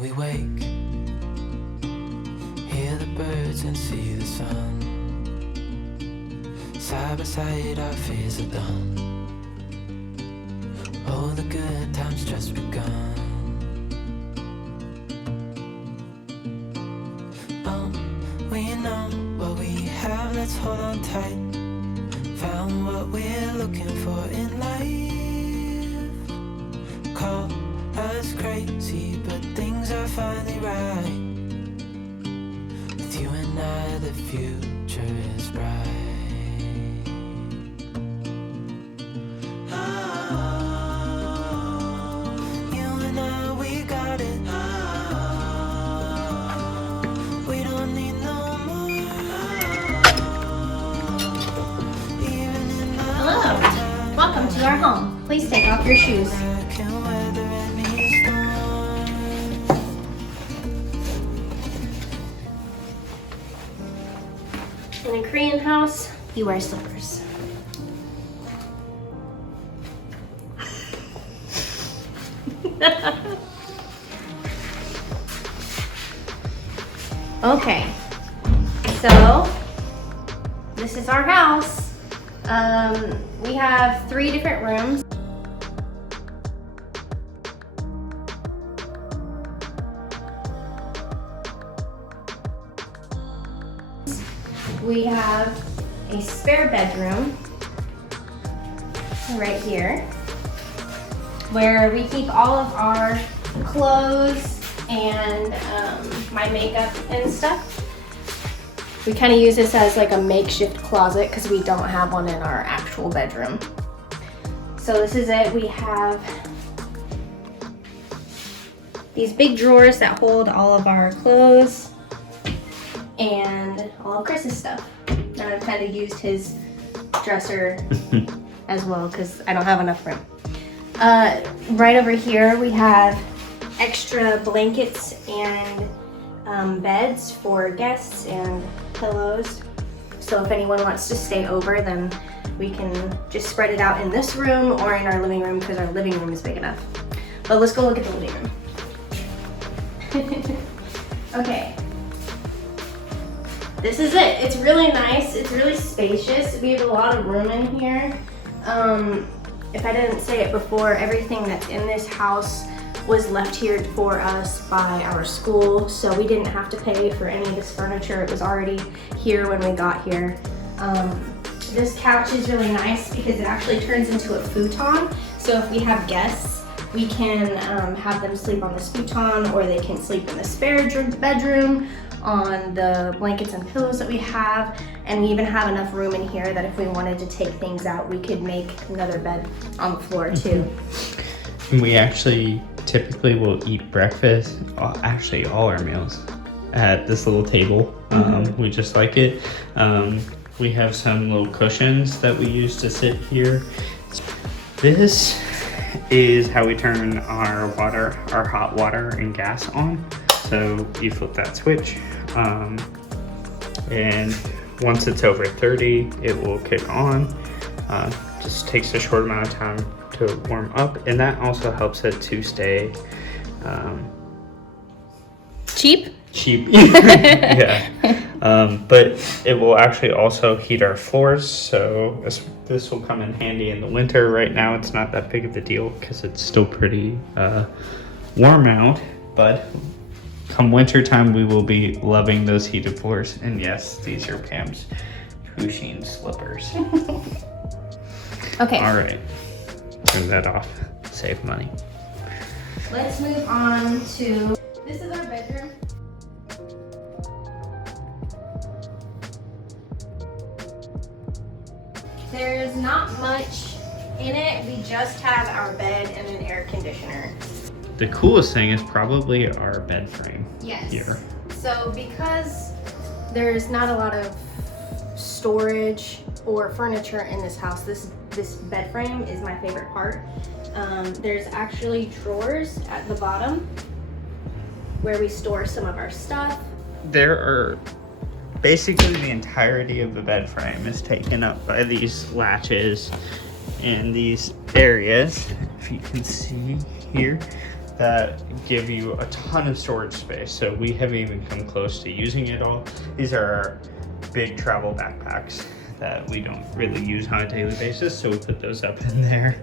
we wake, hear the birds and see the sun. Side by side our fears are done. Oh, the good times just begun. Oh, we know what we have, let's hold on tight. Found what we're looking for in life. Call us crazy, but things are finally right. With you and I, the future is bright. Welcome to our home. Please take off your shoes. In a Korean house, you wear slippers. Okay, so this is our house. We have 3 different rooms. We have a spare bedroom right here where we keep all of our clothes and my makeup and stuff. We kind of use this as like a makeshift closet because we don't have one in our actual bedroom. So this is it. We have these big drawers that hold all of our clothes and all of Chris's stuff. And I've kind of used his dresser as well because I don't have enough room. Right over here we have extra blankets and beds for guests and pillows. So if anyone wants to stay over, then we can just spread it out in this room or in our living room because our living room is big enough. But let's go look at the living room. Okay. This is it. It's really nice. It's really spacious. We have a lot of room in here. If I didn't say it before, everything that's in this house was left here for us by our school, so we didn't have to pay for any of this furniture. It was already here when we got here. This couch is really nice because it actually turns into a futon, so if we have guests, we can have them sleep on this futon, or they can sleep in the spare bedroom on the blankets and pillows that we have. And we even have enough room in here that if we wanted to take things out, we could make another bed on the floor too. And we actually typically will eat breakfast, actually all our meals, at this little table. We just like it. We have some little cushions that we use to sit here. This is how we turn our water, our hot water and gas on. So you flip that switch, and once it's over 30, it will kick on. Just takes a short amount of time to warm up, and that also helps it to stay Cheap? Yeah. But it will actually also heat our floors, so this will come in handy in the winter. Right now it's not that big of a deal because it's still pretty warm out, but come winter time we will be loving those heated floors. And yes, these are Pam's Pusheen slippers. Okay. All right, turn that off, save money. Let's move on to, this is our bedroom. There's not much in it. We just have our bed and an air conditioner. The coolest thing is probably our bed frame. Yes. Here. So because there's not a lot of storage or furniture in this house, this bed frame is my favorite part. There's actually drawers at the bottom where we store some of our stuff. There are basically the entirety of the bed frame is taken up by these latches and these areas. If you can see here, that give you a ton of storage space. So we haven't even come close to using it all. These are our big travel backpacks that we don't really use on a daily basis, so we put those up in there.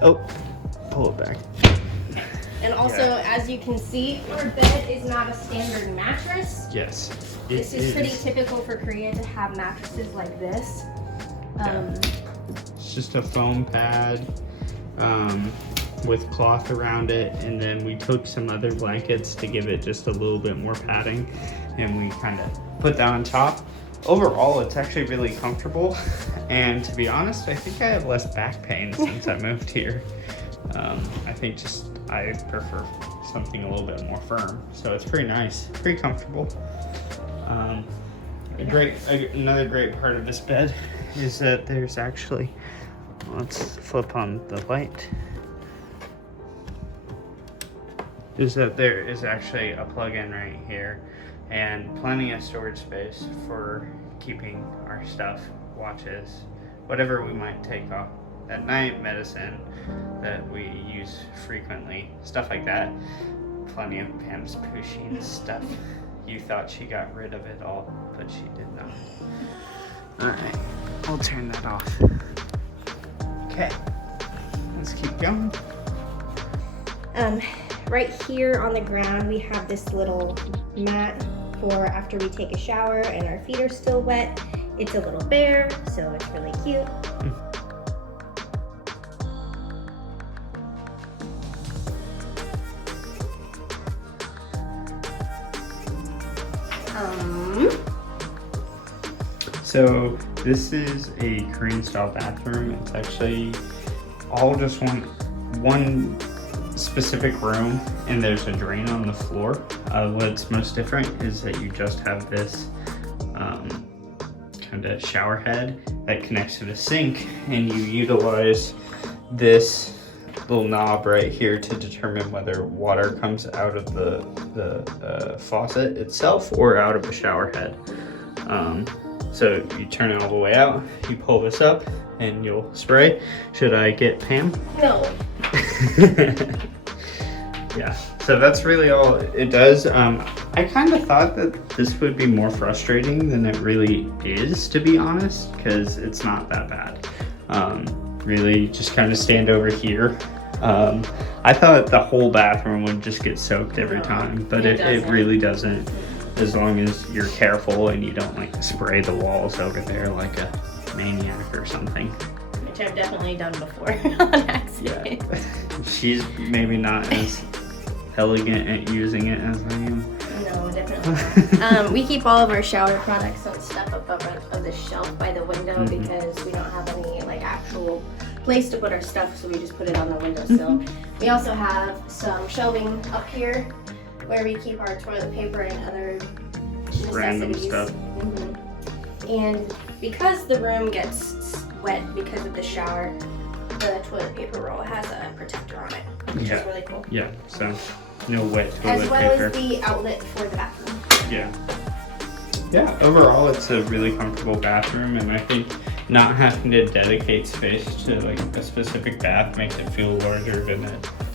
Oh, pull it back. And also, as you can see, our bed is not a standard mattress. Yes. This is pretty typical for Korea to have mattresses like this. It's just a foam pad with cloth around it, and then we took some other blankets to give it just a little bit more padding, and we kind of put that on top. Overall, it's actually really comfortable, and to be honest, I think I have less back pain since I moved here. I think just I prefer something a little bit more firm, so it's pretty nice, pretty comfortable. Another great part of this bed is that there's actually, let's flip on the light, is that there is actually a plug-in right here and plenty of storage space for keeping our stuff, watches, whatever we might take off at night, medicine that we use frequently, stuff like that. Plenty of Pam's Pusheen stuff. You thought she got rid of it all, but she did not. Alright, I'll turn that off. Okay, let's keep going. Right here on the ground, we have this little mat for after we take a shower and our feet are still wet. It's a little bear, so it's really cute. So this is a Korean style bathroom. It's actually all just one specific room, and there's a drain on the floor. What's most different is that you just have this kind of shower head that connects to the sink, and you utilize this little knob right here to determine whether water comes out of the faucet itself or out of the shower head. So you turn it all the way out, you pull this up, and you'll spray. Should I get Pam? No. Yeah, so that's really all it does. I kind of thought that this would be more frustrating than it really is, to be honest, because it's not that bad. Really just kind of stand over here. I thought the whole bathroom would just get soaked every time, but it really doesn't, as long as you're careful and you don't like spray the walls over there like a maniac or something. Which I've definitely done before on accident. Yeah. She's maybe not as elegant at using it as I am. No, definitely not. We keep all of our shower products and stuff above the shelf by the window because we don't have any like actual place to put our stuff, so we just put it on the windowsill. We also have some shelving up here where we keep our toilet paper and other Random necessities. stuff. And because the room gets wet because of the shower, the toilet paper roll has a protector on it, which is really cool. Yeah, so no wet toilet As well paper. as the outlet for the bathroom. Yeah. Yeah, overall it's a really comfortable bathroom, and I think not having to dedicate space to like a specific bath makes it feel larger than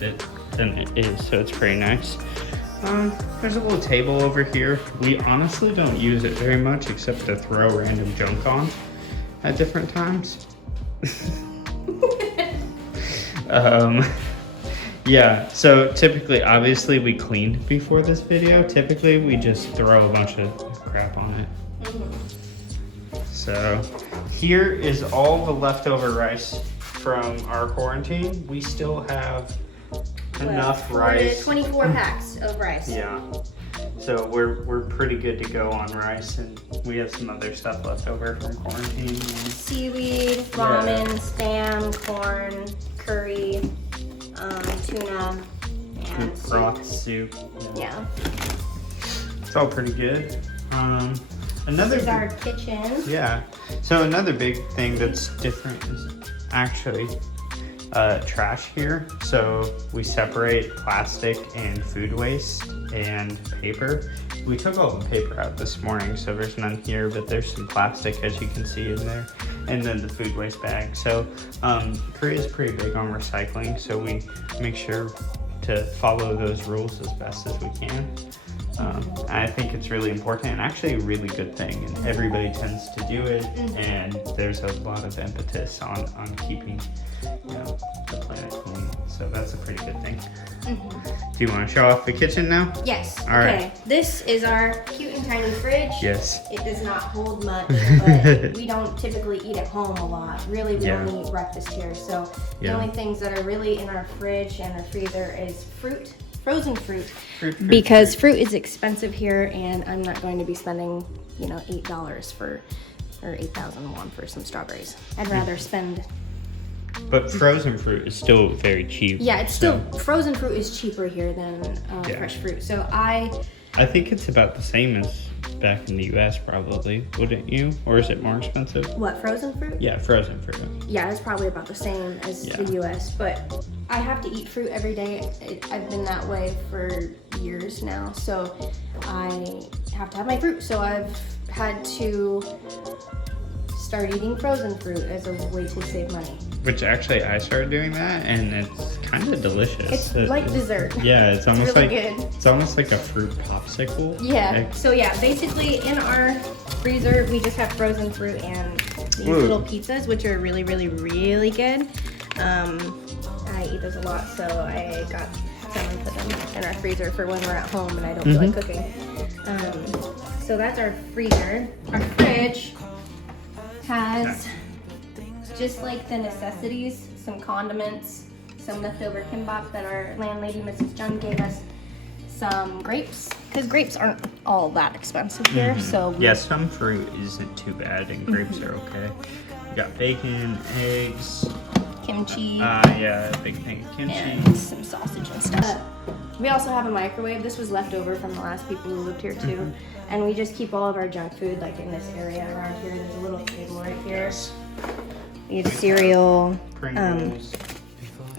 it is, so it's pretty nice. There's a little table over here. We honestly don't use it very much except to throw random junk on at different times. Yeah, so typically, obviously we cleaned before this video. Typically we just throw a bunch of crap on it. So here is all the leftover rice from our quarantine. We still have enough rice. 24 packs of rice. Yeah. So we're pretty good to go on rice, and we have some other stuff left over from quarantine. Seaweed, ramen, spam, corn, curry, tuna, and broth soup. Yeah. It's all pretty good. Another This is our kitchen. Yeah. So another big thing that's different is actually trash here. So we separate plastic and food waste and paper. We took all the paper out this morning, so there's none here, but there's some plastic, as you can see in there. and then the food waste bag. So Korea is pretty big on recycling, so we make sure to follow those rules as best as we can. I think it's really important and actually a really good thing, and everybody tends to do it, and there's a lot of impetus on keeping, you know, the planet clean. So that's a pretty good thing. Do you want to show off the kitchen now? Yes. All right. Okay. This is our cute and tiny fridge. Yes. It does not hold much, but we don't typically eat at home a lot. Really, we only eat breakfast here. So the only things that are really in our fridge and our freezer is fruit. Frozen fruit, because fruit is expensive here, and I'm not going to be spending, you know, $8 for, or 8,000 won for some strawberries. I'd rather spend. But frozen fruit is still very cheap. Yeah, it's still, frozen fruit is cheaper here than fresh fruit. So I think it's about the same as back in the US probably, wouldn't you? Or is it more expensive? What, frozen fruit? Yeah, frozen fruit. Yeah, it's probably about the same as the US, but I have to eat fruit every day. I've been that way for years now, so I have to have my fruit. So I've had to start eating frozen fruit as a way to save money. Which actually I started doing that, and it's kind of delicious. It's like dessert. Yeah, it's almost really like good. It's almost like a fruit popsicle. Yeah. So yeah, basically in our freezer we just have frozen fruit and these little pizzas, which are really, really, really good. I eat those a lot, so I got some and put them in our freezer for when we're at home and I don't feel like cooking. So that's our freezer. Our fridge has just like the necessities, some condiments, some leftover kimbap that our landlady, Mrs. Jung, gave us, some grapes, because grapes aren't all that expensive here. So yeah, some fruit isn't too bad, and grapes are okay. We got bacon, eggs, kimchi. Yeah, big thing of kimchi. And some sausage and stuff. We also have a microwave. This was left over from the last people who lived here too. And we just keep all of our junk food like in this area around here. There's a little table right here. We have cereal. Pringles.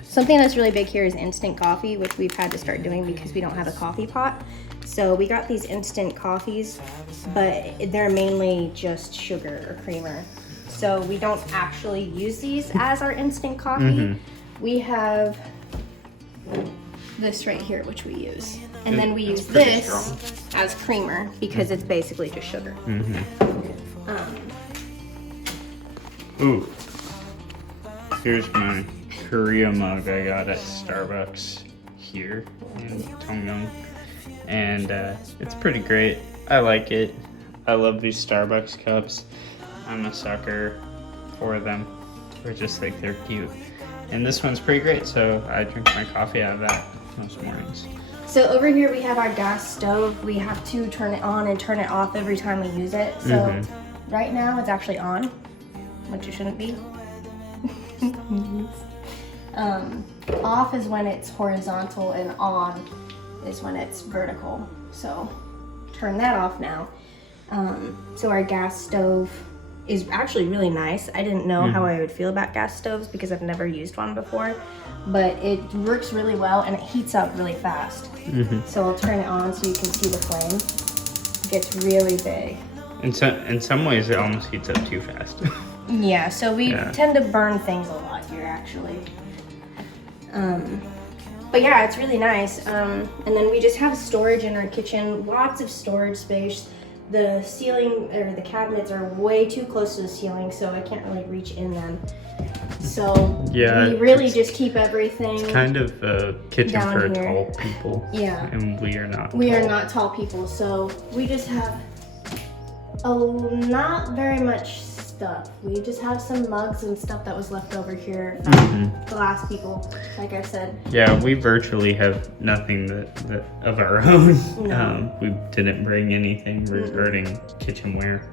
Something that's really big here is instant coffee, which we've had to start doing because we don't have a coffee pot. So we got these instant coffees, but they're mainly just sugar or creamer. So we don't actually use these as our instant coffee. We have this right here, which we use. And then we use this as creamer because it's basically just sugar. Ooh. Here's my Korea mug I got at Starbucks here in Tongyeong. And it's pretty great. I like it. I love these Starbucks cups. I'm a sucker for them. They're just like, they're cute. And this one's pretty great, so I drink my coffee out of that most mornings. So over here we have our gas stove. We have to turn it on and turn it off every time we use it. So right now it's actually on, which it shouldn't be. Off is when it's horizontal and on is when it's vertical. So turn that off now. So our gas stove is actually really nice. I didn't know how I would feel about gas stoves because I've never used one before, but it works really well and it heats up really fast. So I'll turn it on so you can see the flame. It gets really big. In some ways it almost heats up too fast. Yeah, so we tend to burn things a lot here actually. But yeah, it's really nice. And then we just have storage in our kitchen, lots of storage space. The ceiling, or the cabinets are way too close to the ceiling, so I can't really reach in them. So we really just keep everything. It's kind of a kitchen for here. tall people. Yeah. And we are not. We are not tall people, so we just have not very much stuff. We just have some mugs and stuff that was left over here from the last people, like I said. Yeah, we virtually have nothing that of our own. No. We didn't bring anything regarding kitchenware.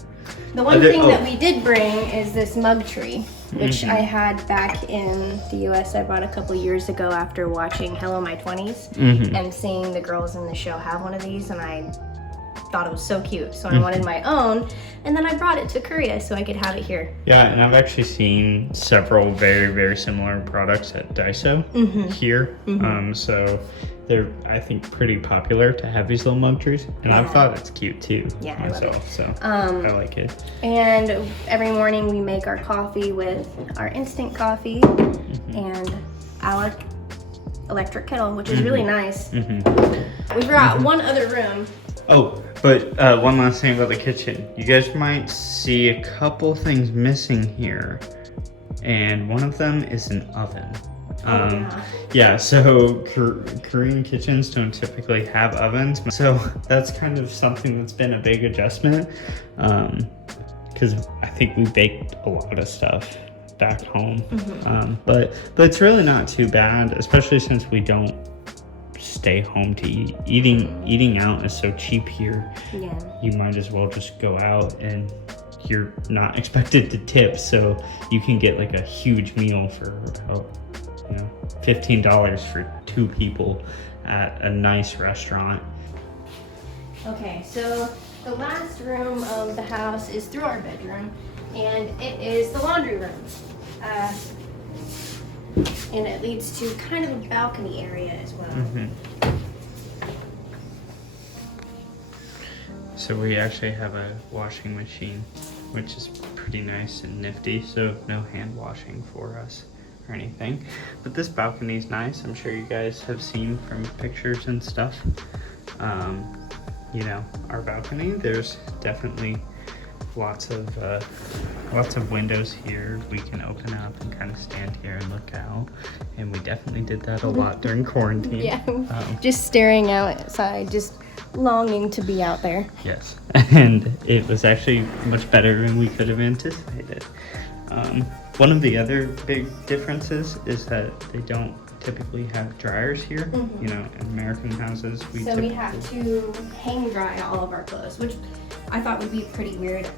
The one thing that we did bring is this mug tree, which I had back in the US. I bought a couple years ago after watching Hello My 20s and seeing the girls in the show have one of these, and I thought it was so cute, so I wanted my own, and then I brought it to Korea so I could have it here. Yeah, and I've actually seen several very, very similar products at Daiso here. So they're, I think, pretty popular to have these little mug trees, and I've thought it's cute too. Yeah, I love it. So I like it. And every morning we make our coffee with our instant coffee and our electric kettle, which is really nice. We forgot one other room. Oh, but one last thing about the kitchen. You guys might see a couple things missing here, and one of them is an oven. Yeah, so Korean kitchens don't typically have ovens, so that's kind of something that's been a big adjustment, because I think we baked a lot of stuff back home, but it's really not too bad, especially since we don't stay home to eat. Eating out is so cheap here. Yeah, you might as well just go out, and you're not expected to tip, so you can get like a huge meal for about $15 for 2 people at a nice restaurant. Okay, so the last room of the house is through our bedroom, and it is the laundry room. And it leads to kind of a balcony area as well. So we actually have a washing machine, which is pretty nice and nifty, so no hand washing for us or anything. But this balcony is nice. I'm sure you guys have seen from pictures and stuff. Our balcony, there's definitely lots of windows here. We can open up and kind of stand here and look out, and we definitely did that a lot during quarantine. Yeah, just staring outside, just longing to be out there. Yes, and it was actually much better than we could have anticipated. One of the other big differences is that they don't typically have dryers here. In American houses, we have to hang dry all of our clothes, which I thought would be pretty weird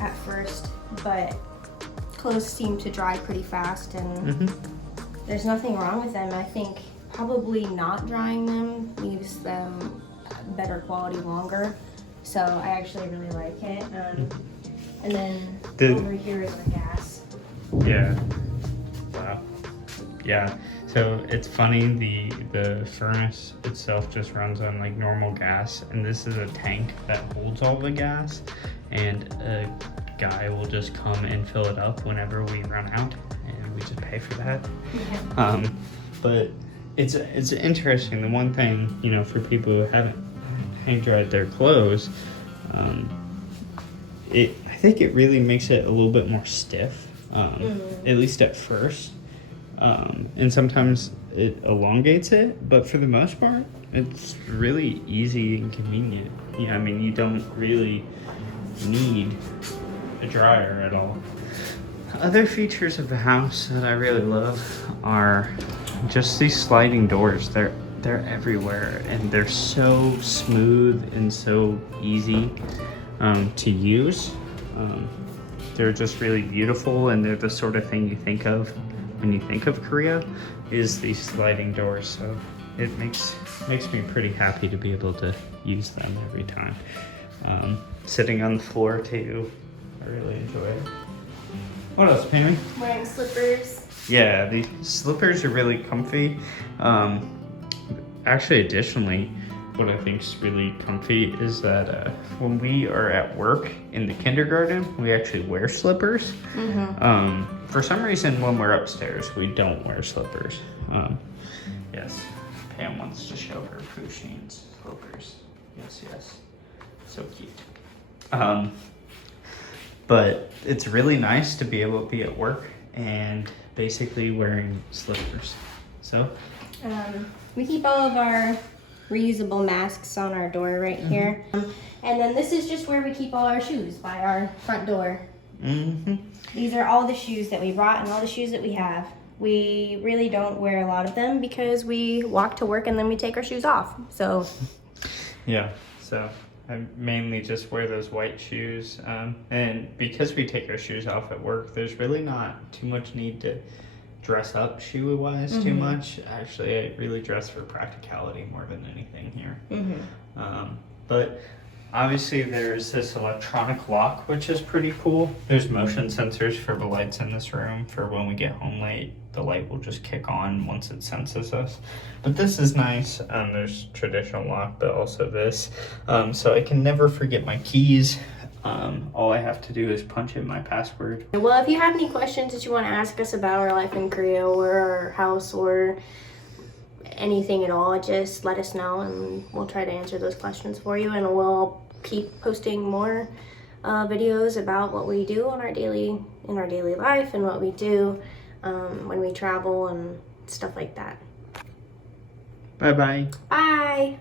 at first, but clothes seem to dry pretty fast, and there's nothing wrong with them. I think probably not drying them leaves them better quality longer, so I actually really like it. And then over here is our gas. Yeah. Wow. Yeah. So it's funny, the furnace itself just runs on like normal gas, and this is a tank that holds all the gas, and a guy will just come and fill it up whenever we run out, and we just pay for that. But it's interesting. The one thing, for people who haven't hang dried their clothes, I think it really makes it a little bit more stiff, at least at first. And sometimes it elongates it, but for the most part, it's really easy and convenient. You don't really need a dryer at all. Other features of the house that I really love are just these sliding doors. They're everywhere, and they're so smooth and so easy to use. They're just really beautiful, and they're the sort of thing you think of when you think of Korea, is these sliding doors. So it makes me pretty happy to be able to use them every time. Sitting on the floor too, I really enjoy it. What else, Pammy? Wearing slippers. Yeah, the slippers are really comfy. Actually, additionally, what I think is really comfy is that when we are at work in the kindergarten, we actually wear slippers. For some reason, when we're upstairs, we don't wear slippers. Yes, Pam wants to show her Fushion's slippers. Yes, so cute. But it's really nice to be able to be at work and basically wearing slippers. So we keep all of our reusable masks on our door right here. And then this is just where we keep all our shoes, by our front door. These are all the shoes that we brought and all the shoes that we have. We really don't wear a lot of them because we walk to work and then we take our shoes off. So yeah, so I mainly just wear those white shoes, and because we take our shoes off at work, there's really not too much need to dress up shoe-wise too much. Actually, I really dress for practicality more than anything here. But Obviously, there's this electronic lock, which is pretty cool. There's motion sensors for the lights in this room for when we get home late. The light will just kick on once it senses us. But this is nice. There's traditional lock, but also this. So I can never forget my keys. All I have to do is punch in my password. Well, if you have any questions that you want to ask us about our life in Korea or our house or anything at all, just let us know and we'll try to answer those questions for you, and we'll keep posting more videos about what we do in our daily life and what we do when we travel and stuff like that. Bye-bye. Bye.